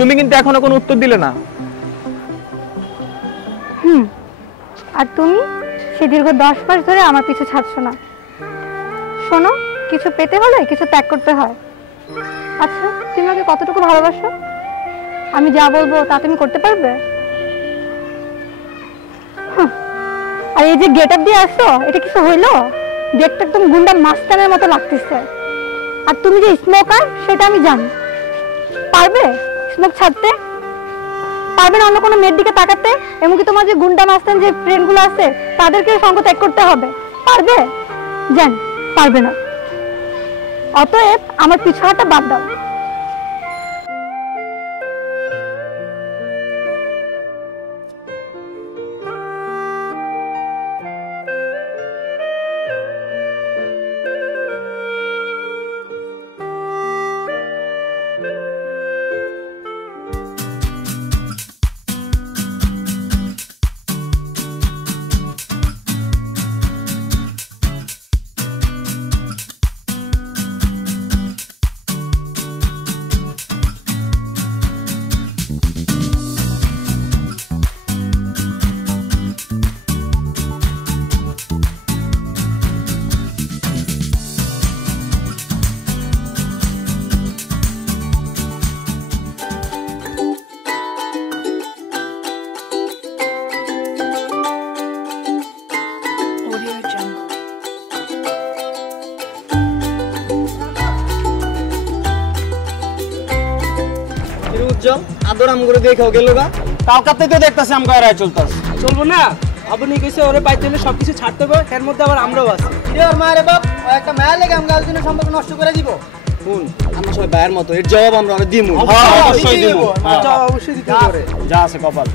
তুমি কিন্তু এখনো কোনো উত্তর দিলে না। আর তুমি সে দীর্ঘ 10 মাস ধরে আমার পিছু ছাড়ছো না। শোনো, কিছু পেতে হলে কিছু ত্যাগ করতে হয়। আচ্ছা, তুমি আমাকে কতটুকু ভালোবাসো? আমি যা বলবো তা তুমি করতে পারবে? আর এই যে গেট আপ দিয়ে আসছো, এটা কিছু হইলো? দেখতে একদম গুন্ডা মাস্তানের মতো লাগতেছে। আর তুমি যে স্মোকার সেটা আমি জানি। পারবে স্মোক ছাড়তে? পারবে না অন্য কোনো মেয়ের দিকে তাকাতে? এমনকি তোমার যে গুন্ডা মাস্তান যে ফ্রেন্ডগুলো আছে তাদেরকে সঙ্গ ত্যাগ করতে হবে? পারবে? জান, পারবে না। অতএব আমার পিছু হাঁটা বাদ দাও। আদর আম করে দেখাও গেল গা, কালকাতে তো দেখতেছি আম গায়ে চলতেছে। চলবো না, আপনি কইছে ওরে পাইতে হলে সবকিছু ছাড়তে হবে, এর মধ্যে আবার আমরাও আছি। ওর মায়ের বাপ একটা মায়া লেগে আম গাছ দিনের সম্পর্ক নষ্ট করে দিব। শুন, আমরা সবাই ভাইয়ের মতো, এর জবাব আমরা ওরে দিমু। অবশ্যই দিব, অবশ্যই দিতে হবে। যা আছে কপাল।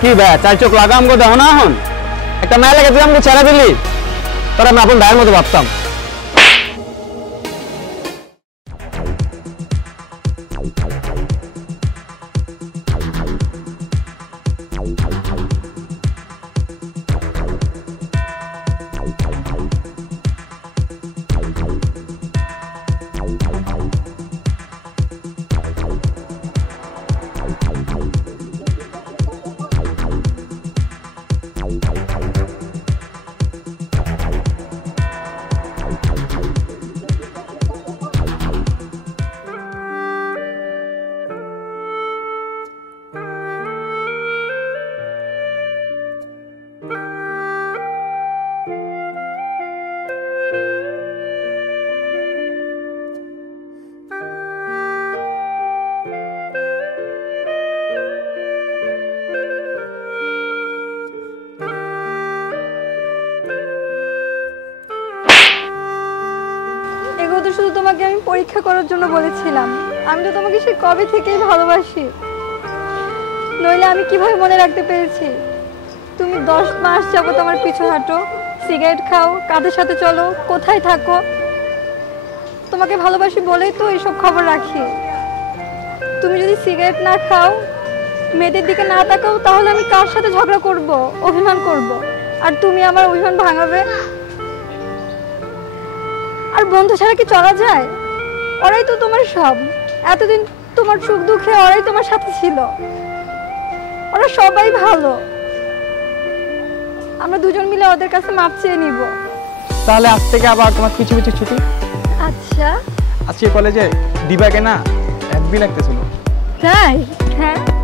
কি ভাই, চার চোখ লাগা আমগো দেখো না? এখন একটা মেয়ে লাগে তুই আমাকে ছেড়ে দিলি, তোর আমি আপন ভাইয়ের মতো ভাবতাম। শুধু তোমাকে আমি পরীক্ষা করার জন্য বলেছিলাম। আমি তো তোমাকে সে কবে থেকেই ভালোবাসি, নইলে আমি কিভাবে মনে রাখতে পেরেছি? তুমি 10 মাস যাবত আমার পিছু হাঁটো, সিগারেট খাও, কাদের সাথে চলো, কোথায় থাকো। তোমাকে ভালোবাসি বলেই তো এইসব খবর রাখি। তুমি যদি সিগারেট না খাও, মেয়েদের দিকে না তাকাও, তাহলে আমি কার সাথে ঝগড়া করব, অভিমান করব, আর তুমি আমার অভিমান ভাঙাবে। আর বন্ধু ছাড়া কি চলা যায়? ওরাই তো তোমার সব। এতদিন তোমার সুখ দুঃখে ওরাই তোমার সাথে ছিল। ওরা সবাই ভালো। আমরা দুজন মিলে ওদের কাছে মাপ চেয়ে নিব। তাহলে আজ থেকে আবার তোমার পিছু পিছু ছুটি। আচ্ছা, আজকে কলেজে দিবাকে না একদিন লাগতেছিল। তাই? হ্যাঁ।